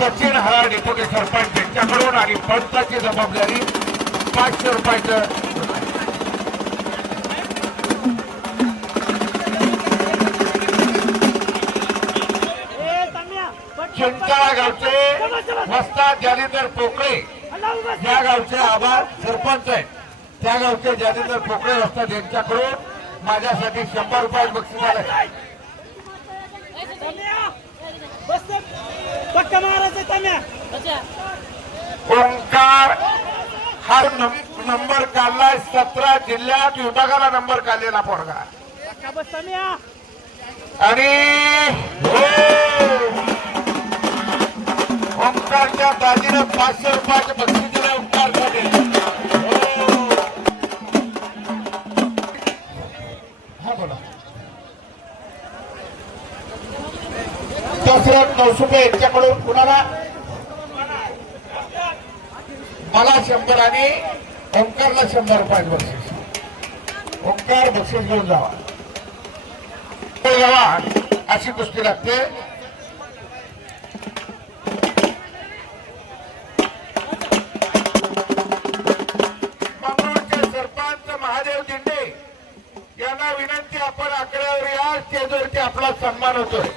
सचिन हरा डेप्युटी सरपंच यांच्याकडून आणि पंचाची जबाबदारी 500 रुपयाचं चिंचाळा गावचे वस्ताद जालिंदर पोकळे या गावचे आभार सरपंच आहेत त्या गावचे जालिंदर पोकळे वस्ताद यांच्याकडून माझ्यासाठी 100 रुपये बक्षीस आले. ओंकार हा नंबर काढलाय 17 जिल्ह्यात विभागाला नंबर काढलेला पोरगा आणि ओंकारच्या दाजीने 500 रुपयाचे बक्षीस दिले ओंकारसाठी. हा बोला दशरथ नवसुपे यांच्याकडून कुणाला मला 100 आणि ओंकारला 100 रुपये बक्षीस. ओंकार बक्षीस घेऊन जावा अशी कुस्ती लागते. मंगळूरचे सरपंच महादेव दिंडे यांना विनंती आपण आकड्यावर या स्टेजवरती आपला सन्मान होतोय.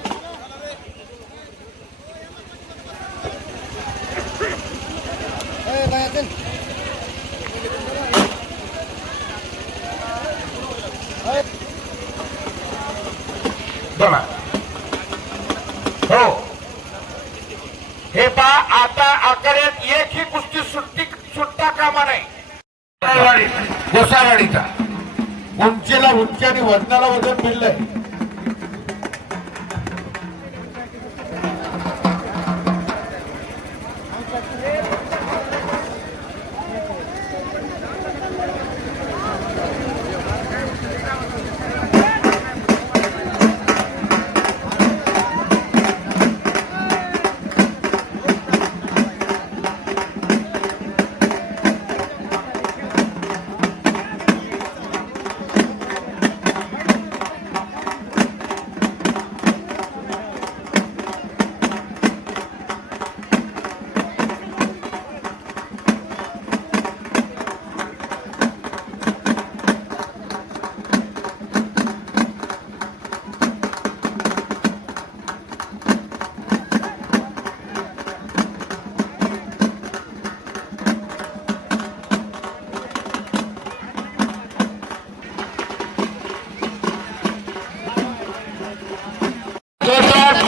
हो हे पा आता आकड्यात एक ही कुस्ती सुटता कामा नाही. गोसावाडीचा उंचीला उंची आणि वजनाला वजन मिळलंय.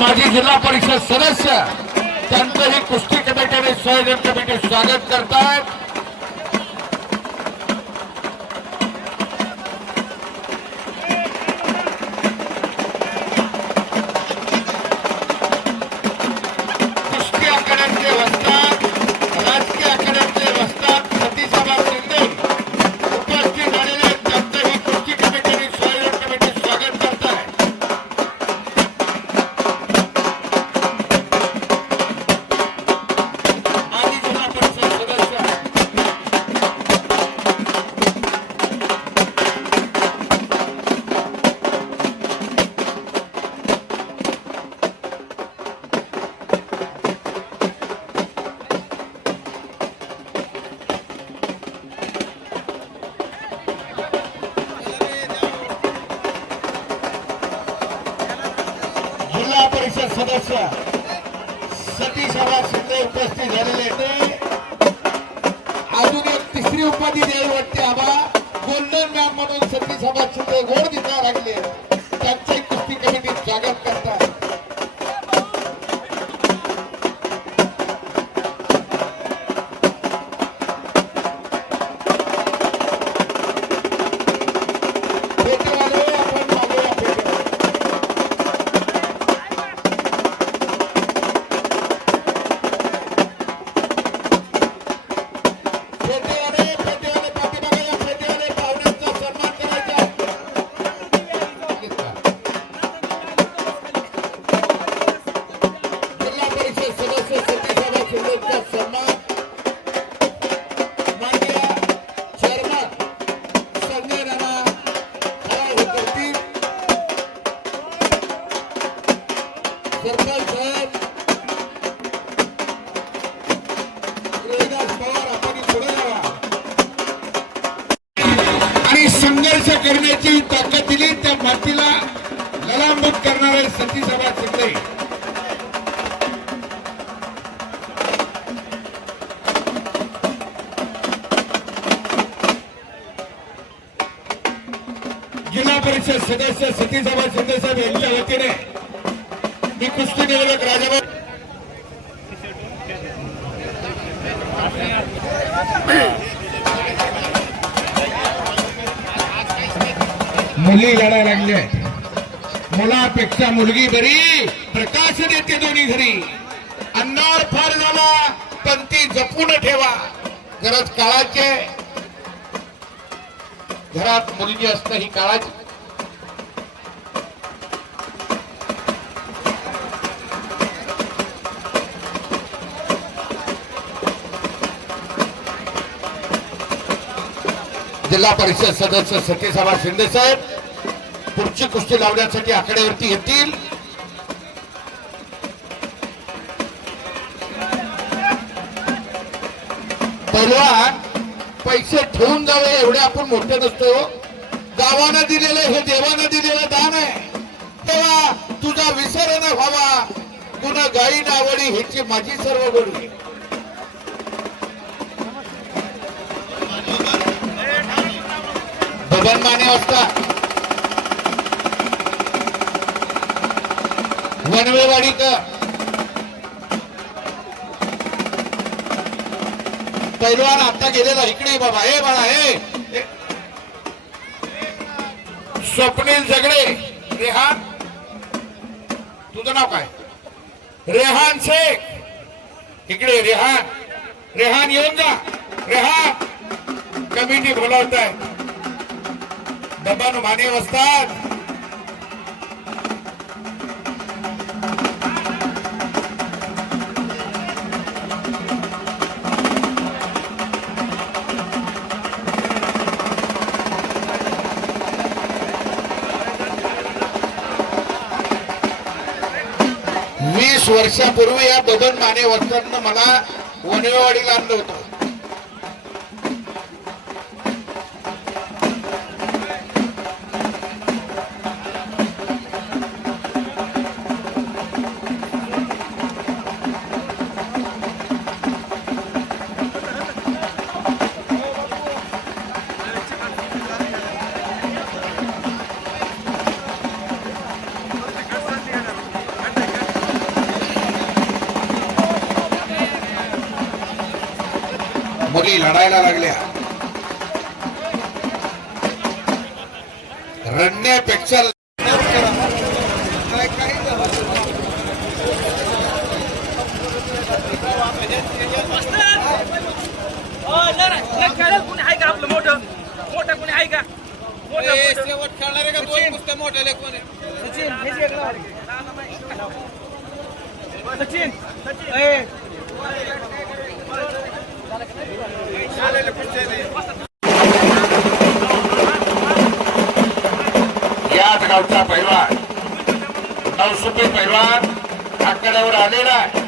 माजी जिल्हा परिषद सदस्य त्यांचंही कुस्ती कमिटीने संयोजन कमिटी स्वागत करतात. कुस्ती आखाड्यातले वस्ताद राजकीय आखाड्यातले वस्ताद सतीशाबा शिंदे उपस्थित झालेले त्यांचंही कुस्ती कमिटीने संयोजन कमिटी स्वागत करतात. जिल्हा परिषद सदस्य सतीशाबा शिंदे उपस्थित झालेले ते अजून एक तिसरी उपाधी द्यावी वाटते. आबा गोल्डन मॅन म्हणून सतीशाबा शिंदे गोड दिसणार लागले त्यांचे कुस्ती कमिटी स्वागत करतात. करण्याची ताकद दिली, त्या मातीला ललांबत करणारे सतीश आबा शिंदे. जिल्हा परिषद सदस्य सतीश आबा शिंदे साहेब यांच्या वतीने मी कुस्ती निवेदक राजाभाऊ मुली लढायला लागल्या. मुलापेक्षा मुलगी बरी, प्रकाश देते दोन्ही घरी. अंधार फार झाला पण ती जपून ठेवा. गरज काळाची, घरात मुलगी असणं ही काळाची. जिल्हा परिषद सदस्य सतीश आबा शिंदे साहेब पुढची कुस्ती लावण्यासाठी आकड्यावरती येतील. पहिलवान पैसे ठेवून जावे एवढे आपण मोठे नसतो. गावानं दिलेलं हे देवानं दिलेलं दान आहे. तेव्हा तुझा विसर न व्हावा, गुण गाई नावडी ह्याची माझी सर्व गोडी. बबन माने असतात वनवेवाडी का पैलवान आता गेलेला इकडे बाबा. हे बाळा हे स्वप्नील जगडे. रेहान, तुझं नाव काय? रेहान शेख. इकडे रेहान. रेहान येऊन जा. रेहान कमिटी बोलावत आहे. बबन माने असतात. वर्षापूर्वी या बबन माने वस्तांना मला वनवेवाडीला आणलं होतं. मुली लढायला लागल्या. रडण्यापेक्षा कोणी आहे का आपलं मोठं मोठं कोणी आहे का? शेवट खेळणारे का दोन कुस्त्या मोठ्या लेखून सचिन याच गावचा पैलवान नवसुपे पैलवान आकड्यावर आलेला आहे.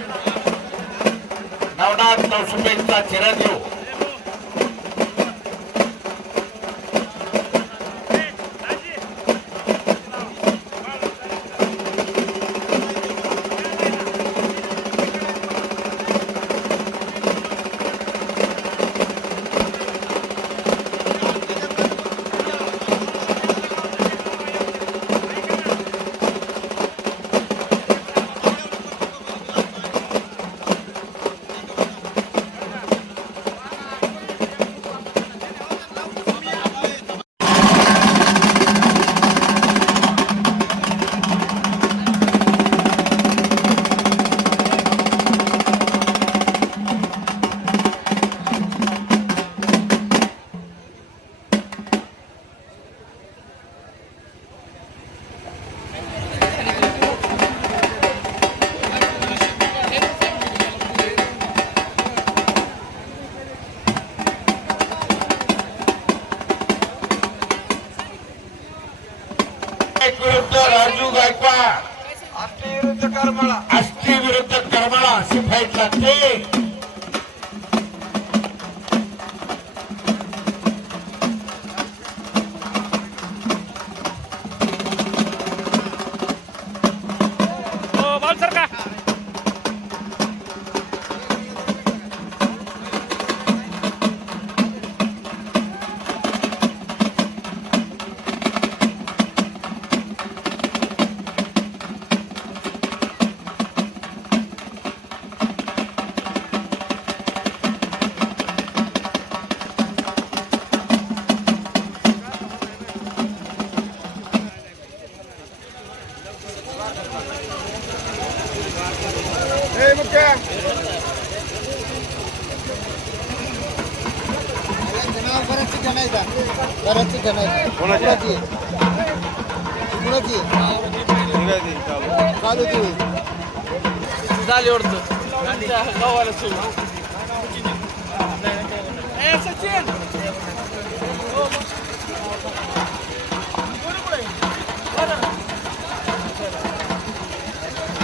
नवनाथ नवसुपेचा चिरंजीव. विरुद्ध राजू गायकवाड. आष्टी विरुद्ध करमाळा अशी फाईट लागते. नाही का घराची ठेवायची कोणाची? कुणाची चालू ती झाली ओढतो गावाला सचिन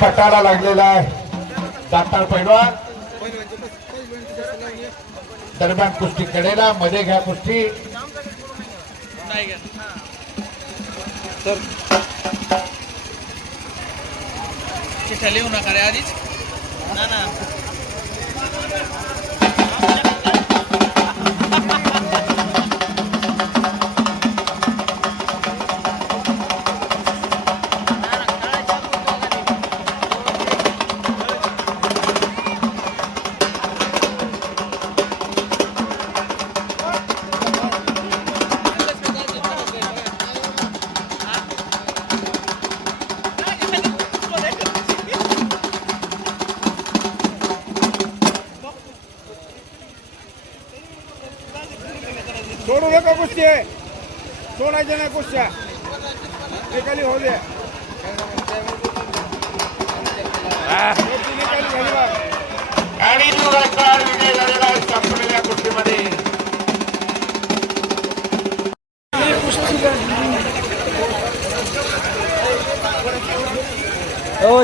पटाला लागलेला आहे दातार पैलवान दरम्यान कुस्ती कडेला मध्ये घ्या कुस्ती नाही का चिठ्ठ्या लिहू नका रे आधीच ना ना सोडू नका कुस्ती सोडायच्या नाही कुस्त्या निकाली होऊ दे निकाली झाली बा आणि पुरस्कार विजय झालेला आहे संपलेल्या कुस्तीमध्ये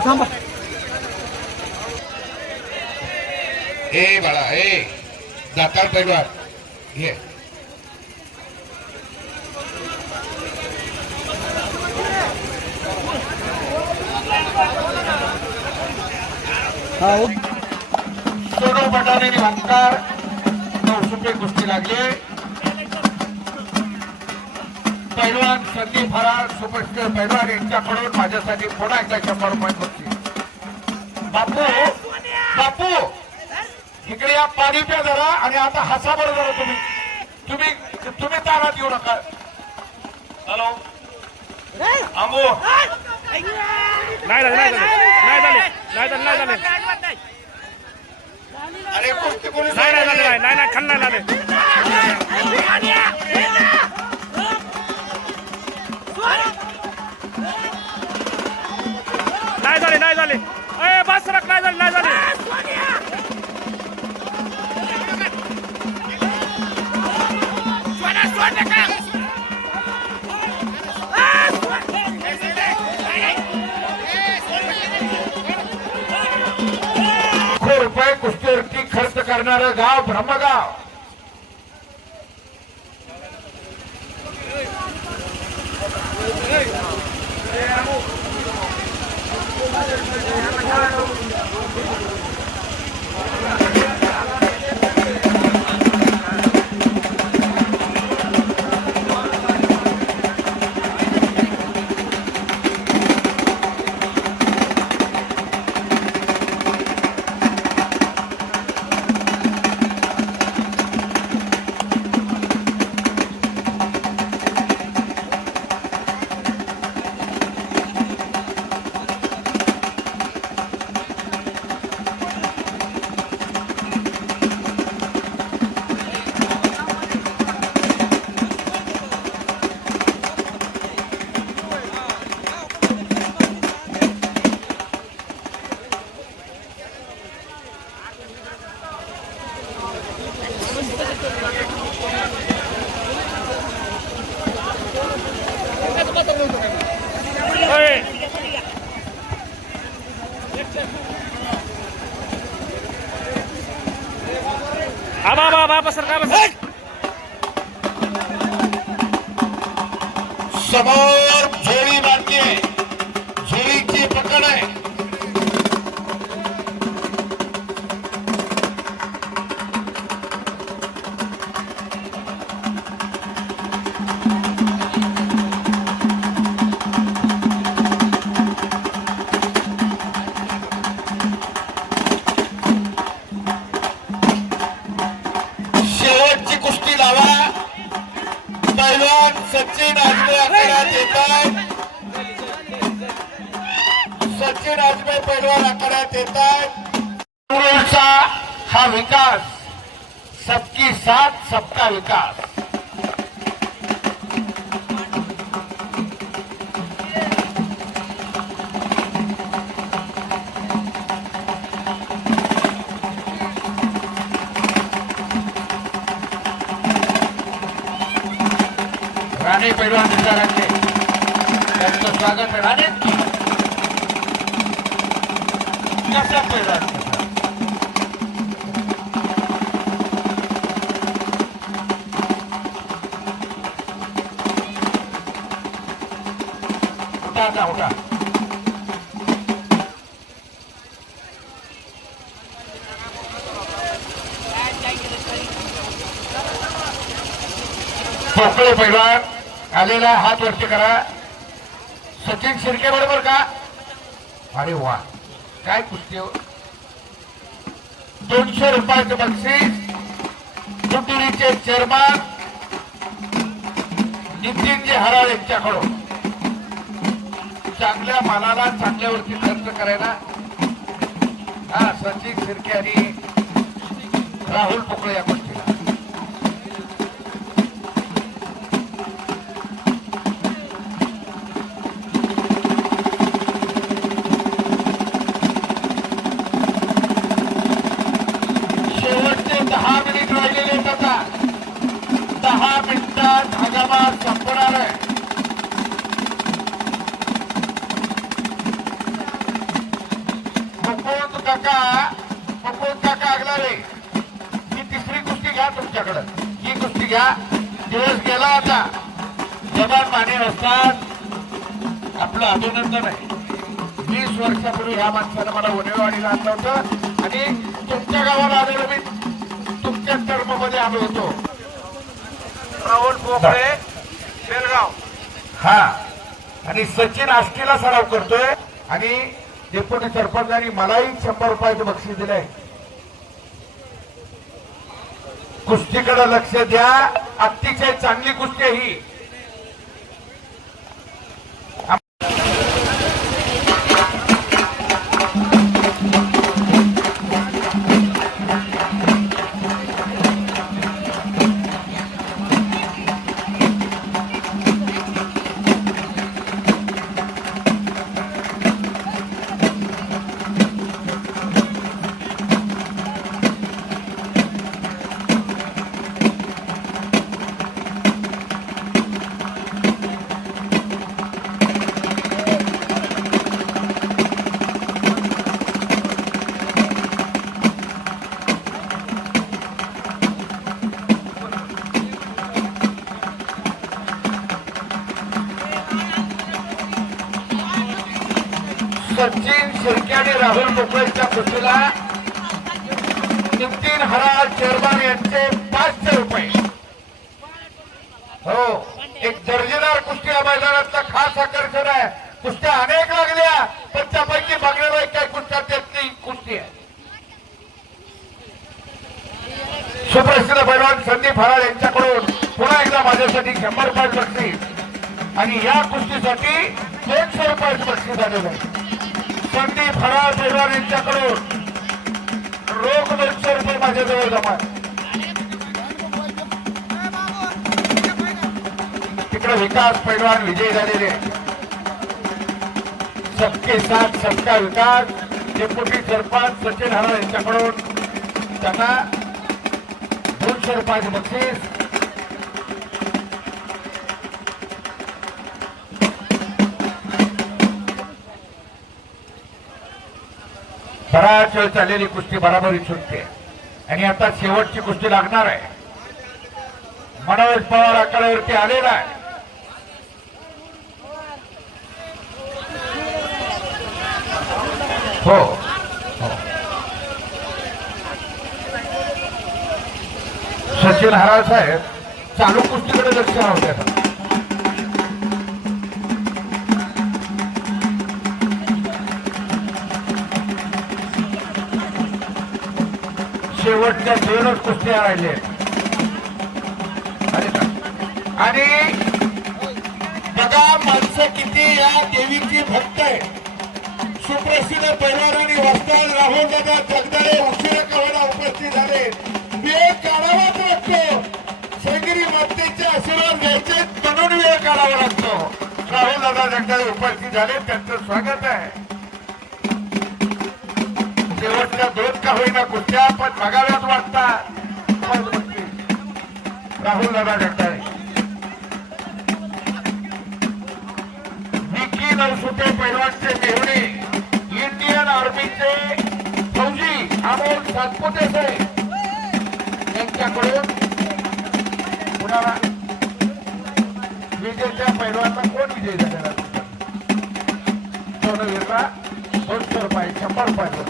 थांबा ए बाळा ए दातार पैलवान घे सोनू पटाने भास्कर 900 रुपये कुस्ती लागले पैलवान संदीप फरार सुपरस्टार पैलवान यांच्याकडून माझ्यासाठी पुन्हा एकदा 100 रुपये कुस्ती बापू बापू इकडे या पाणी प्या जरा आणि आता हसा बरं जरा तुम्ही तुम्ही तुम्ही तारात येऊ नका हॅलो आंबो नाही झाले नाही झाले नाही झाले नाही झाले नाही झाले अरे कुस्ती कोणी नाही नाही झाले नाही नाही खाल्ला नाही झाले नाही झाले नाही झाले अरे बस सरक नाही झाले नाही झाले रुपये कुस्तीवरती खर्च करणारं गाव ब्रह्मगाव बाबा सरकार समोर झोळी बांधली झोळीची पकड आहे शेवटची कुस्ती लावा पैलवान सचिन आजमे आखाड्यात येतात सचिन आजमे पैलवान आखाड्यात येतात हा विकास सबकी साथ सबका विकास राणे पैलवान विचारांचे त्यांचं स्वागत आहे. राणे कसा पैलवान उठा उठा पोकळे पैलवान आलेला हात वरती करा. सचिन शिर्के बरोबर का? अरे वा काय कुस्ती हो. 200 रुपयाचं बक्षीस तुटुरीचे चेअरमन नितीनजी हराळ यांच्याकडून. चांगल्या मालाला चांगल्यावरती खर्च करायला हा सचिन शिर्के आणि राहुल पोकळे या गोष्टीला. शेवटचे 10 मिनिट राहिलेले आहेत. आता 10 मिनिटात हंगामा संपणार आहे. मुकुंद काका आगलारे ही तिसरी कुस्ती घ्या तुमच्याकडं. ही कुस्ती घ्या. दिवस गेला आता. जवान माने असतात आपलं अभिनंदन आहे. 20 वर्षापूर्वी ह्या माणसानं मला उन्हेवाडीला आणलं होतं आणि तुमच्या गावाला आलेलो मी तुमच्या टर्म मध्ये आलो होतो. राहुल पोकळे बेलगाव. हा आणि सचिन आष्टीला सराव करतोय आणि डेप्युटी सरपंचांनी मलाही 100 रुपयाचं बक्षीस दिलंय. कुस्तीकडे लक्ष द्या. अतिशय चांगली कुस्ती आहे ही. सचिन शिर्के आणि राहुल पोकळेच्या कुस्तीला नितीन हराळ चेअरमन यांचे 500 रुपये. हो एक दर्जेदार कुस्ती या मैदानातलं खास आकर्षण आहे. कुस्त्या अनेक लागल्या पण त्यापैकी बघण्याला काही कुस्त्या त्यातली कुस्ती आहे. सुप्रसिद्ध पैलवान संदीप हराळ यांच्याकडून पुन्हा एकदा माझ्यासाठी 100 रुपयाचं बक्षीस आणि या कुस्तीसाठी 200 रुपयाचं बक्षीस झालेलं आहे. संदीप हराळ पैलवान यांच्याकडून रोख 200 रुपये माझ्याजवळ जमा. तिकडे विकास पैलवान विजयी झालेले. सबके साथ सबका विकास डेप्युटी सरपंच सचिन हराळ यांच्याकडून त्यांना 200 रुपयाचं बक्षीस. बराच वेळ चाललेली कुस्ती बराबरी सुटते आणि आता शेवटची कुस्ती लागणार आहे. मनोज पवार आखाड्यावरती आलेला आहे. हो सचिन हराळ साहेब चालू कुस्तीकडे लक्ष नव्हतं. शेवटच्या 2 कुस्त्या राहिल्या आणि बघा माणसं किती या देवीची भक्त आहे. सुप्रसिद्ध पैलवान आणि वस्ताद राहुल दादा जगदाळे उशिरा कवायला उपस्थित झाले. वेळ काढावाच लागतो. शेगरी मातेचे आशीर्वाद घ्यायचे म्हणून वेळ काढावा लागतो. राहुल दादा जगदाळे उपस्थित झाले त्यांचं स्वागत आहे. शेवटच्या 2 का होईना कुस्त्या पण बघाव्याच वाटतात. राहुल दादा जगदाळे नवसुते पैलवानचे मेहुणे इंडियन आर्मीचे फौजी अमोल सातपुते यांच्याकडून कुणाला विजेच्या पैलवानला कोण विजय झालेला सोनवीरला 200 रुपये 100 रुपये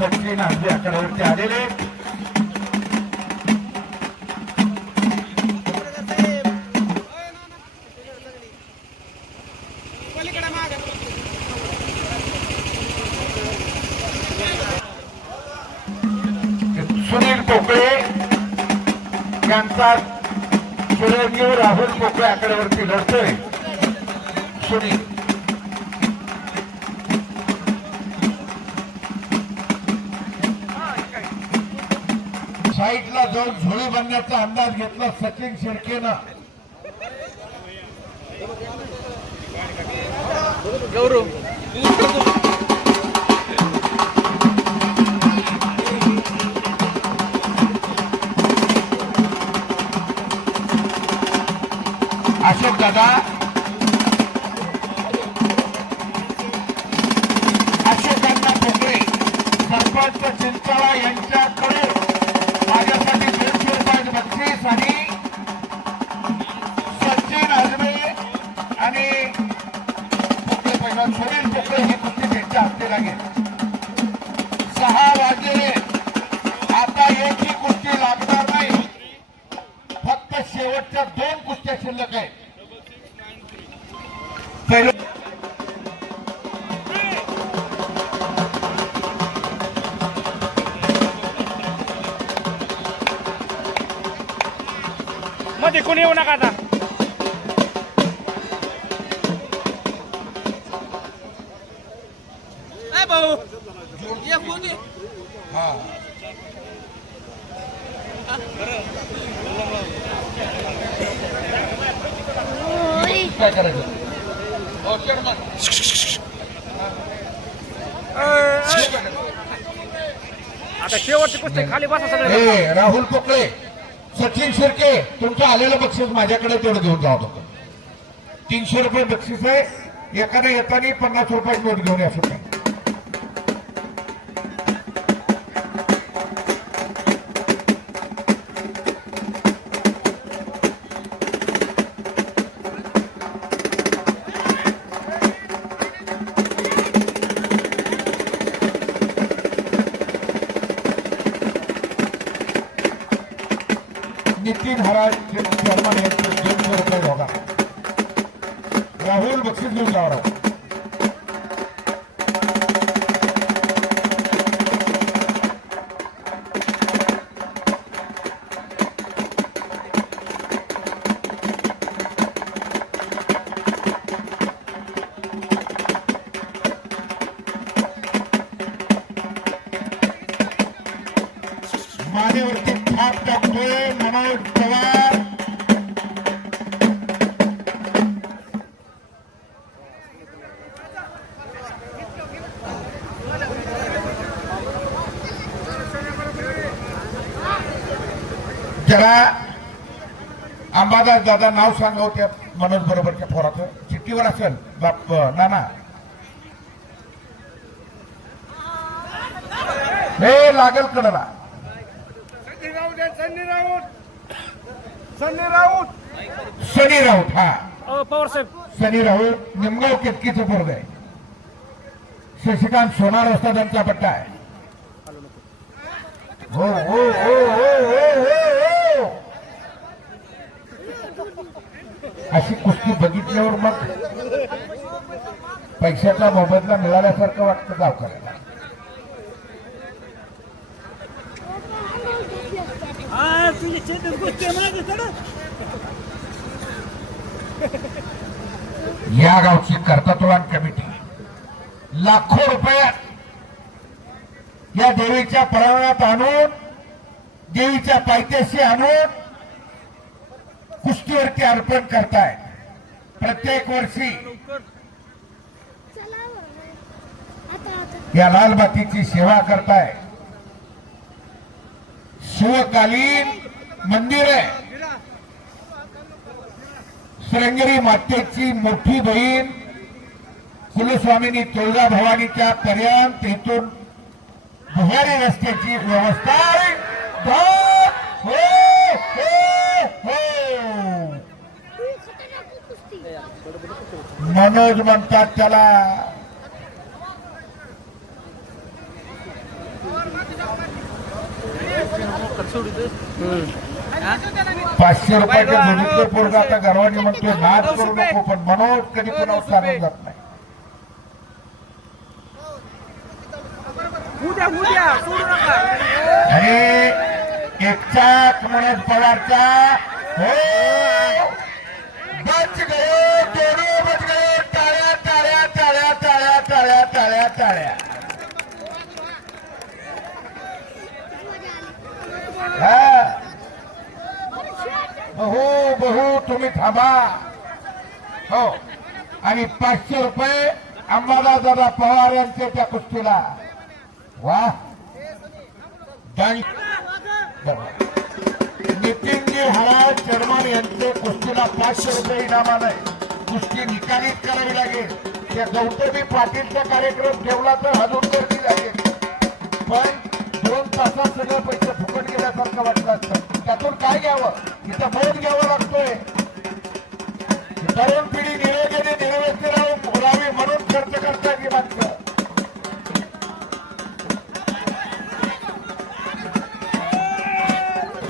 सचिन आजबे आकड्यावरती आलेले सुनील पोकळे यांचा चिरंजीव राहुल पोकळे आकड्यावरती लढतोय सुनील साईडला जाऊन झोळी बांधण्याचा अंदाज घेतला सचिन शिर्केनं गौरव अशोक दादा अशोकांना पोकळे सरपंच चिंचाळा यांच्याकडे माझ्यासाठी 150 रुपये बक्षीस आणि सचिन आजबे आणि पोकळे पैलवान सुनील पोकळे ही कुस्ती त्यांच्या हस्ते लागेल 6 वाजले आता एकही कुस्ती लागणार नाही फक्त शेवटच्या 2 कुस्त्या शिल्लक आहे मध्ये कोणी येऊ नका आता भाऊ ये कोणी काय करायचं आता शेवटची कुस्ती खाली बसा सगळे ए, राहुल पोकळे सचिन शिर्के तुमचं आलेलं बक्षीस माझ्याकडे तेवढं घेऊन जावं होतं 300 रुपये बक्षीस आहे एखाद्या येताना 50 रुपये नोट घेऊन या सुद्धा नितीन हराज शर्मा यांचे 200 रुपये बघा राहुल बक्षीस घेऊन जाणार मानेवरती थाप टाकतोय मनोज पवार जरा अंबादास दादा नाव सांगा त्या मनोज बरोबरच्या पोराचं चिठ्ठीवर असेल बाप नाना हे लागल कडला सनी राऊत हा पवार साहेब सनी राऊत निमगाव केतकीचं पोरग आहे शशिकांत सोनार असता त्यांचा पट्टा आहे हो हो हो हो हो हो अशी कुस्ती बघितल्यावर मग पैशाचा मोबदला मिळाल्यासारखं वाटतं गावकऱ्याला या गावची कर्तृत्ववान कमिटी लाखो रुपयात या देवीच्या प्रांगणात आणून देवीच्या पायथ्याशी आणून कुस्तीवरती अर्पण करताय प्रत्येक वर्षी या लालबातीची सेवा करताय शिवकालीन मंदिर आहे. श्रृंगेरी मातेची मोठी बहीण कुलस्वामिनी तुळजा भवानीच्या पर्यंत इथून भुयारी रस्त्याची व्यवस्था आहे. हो, हो, हो. मनोज म्हणतात त्याला. पाचशे रुपयाचे बघितले पोरगा आता गर्वानी म्हणतोय नाच करू नको, पण मनोज कधी कोणावर चालून जात नाही. आणि एकचाक मनोज पवारचा हो बच गयो, दोन्ही बच गयो. टाळ्या टाळ्या टाळ्या टाळ्या टाळ्या टाळ्या टाळ्या. हा बहू बहू तुम्ही थांबा. हो आणि 500 रुपये अंबादास दादा पवार यांचे त्या कुस्तीला. वा नितीनजी हरा चर्मन यांचे कुस्तीला 500 रुपये इनामान आहे. कुस्ती निकालीच करावी लागेल. त्या गौतमी पाटीलचा कार्यक्रम ठेवला तर अजून गर्दी लागेल, पण 2 तासात सगळं पैसे फुकट गेल्यासारखं वाटलं असतं. त्यातून काय घ्यावं, इथं बोध घ्यावं लागतोय. तरुण पिढी निरोगीने निर्व्यसनी राहून राहावी म्हणून खर्च करता की मागचं.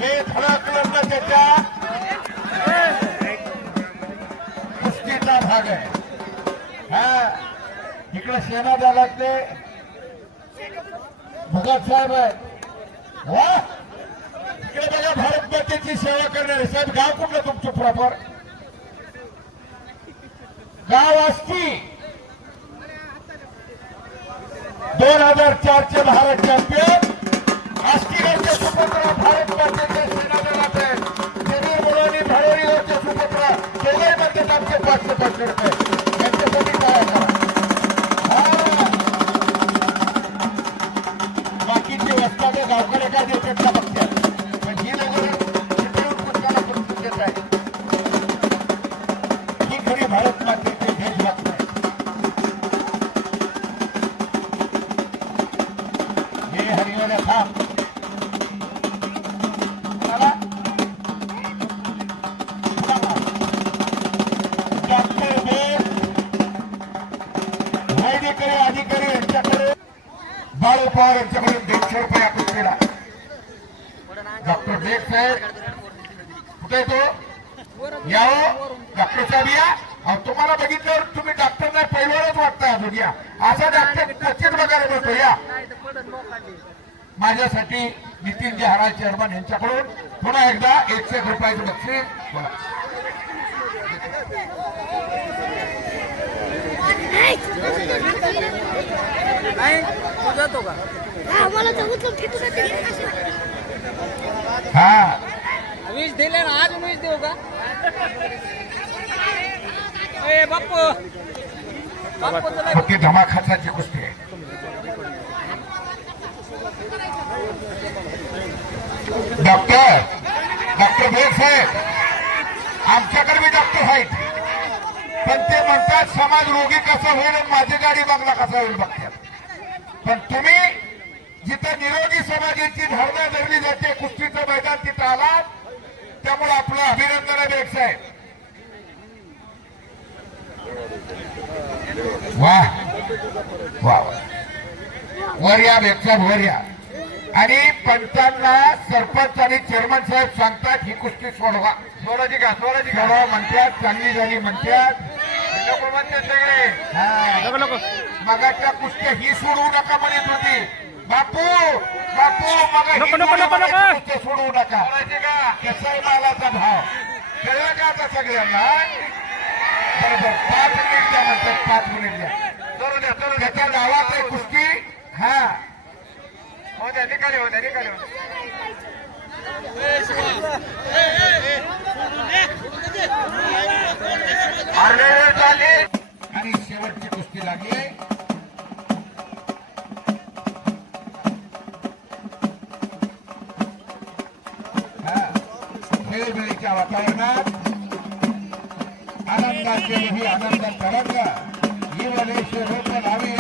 हे धडाकलंच त्याच्या कुस्तीचा भाग आहे. हा इकडे सेना दलातले भगत साहेब आहे. वा इकडे बघा भारत मातेची सेवा करणारे साहेब. गाव कुठलं तुमचं प्रॉपर? गाव आष्टी. 2004 चे भारत चॅम्पियन आष्टीगडचे सुपुत्र भारत मातेच्या सेना दलात आहेत. शरीर मुलांनी धारोरीवरचे सुपुत्र दोघे मध्ये आमचे 500 रुपये यांच्यासाठी तयार करा. बाकीची वस्ताने गावकडे काय देतात का बघतात, पण ही लोक चिपळूण पुस्तकाला पुस्तक देत आहे. ही खरी भारत मातेची देशभक्त आहे. हे हरिवाला थांब. डॉक्टर बेग वैद्यकीय अधिकारी यांच्याकडे बाळू पवार यांच्याकडून 150 रुपये आपण केला. डॉक्टर बेग साहेब कुठे तो यावं. डॉक्टर साहेब या. अहो तुम्हाला बघितल्यावर तुम्ही डॉक्टर नाही पहिल्यावरच वाटतं अजून. या असा डॉक्टर नक्कीच बघायला मिळतो. या माझ्यासाठी नितीनजी हरा चेअरमन यांच्याकडून पुन्हा एकदा 100 रुपयाचं बक्षीस. बोला. जातो का हा 20 दिले ना, अजून 20 देऊ का? ए बाप्पू ओके धमाखाची कुस्ती आहे. डॉक्टर बेग साहेब आमच्याकडे बी डॉक्टर आहेत, पण ते म्हणतात समाज रोगी कसा होईल आणि माझी गाडी बंगला कसा होईल बघतात. पण तुम्ही जिथे निरोगी समाजाची धारणा धरली जाते कुस्तीचं मैदान तिथं आलात, त्यामुळे आपलं अभिनंदन आहे बेग साहेब. वा वा वर या बेग साहेब वर या. आणि पंचांना सरपंच आणि चेअरमन साहेब सांगतात ही कुस्ती सोडवा. सोडायची का? सोडायची का म्हणतात. चांगली झाली म्हणतात. मगाच्या कुस्त्या ही सोडवू नका म्हणत होती. बापू बापू मग सोडवू नका. कसाई मालाचा भाव कळला का आता सगळ्यांना? बरोबर 5 मिनिट द्या म्हणतात. 5 मिनिट द्या. त्याच्या गावात आहे कुस्ती. हा होत्या निकाली होत्या निकाली आणि शेवटची कुस्ती लागली. मोठ्या वातावरणात आनंदाची ही आनंद तरंग ही वलेश्वर लावी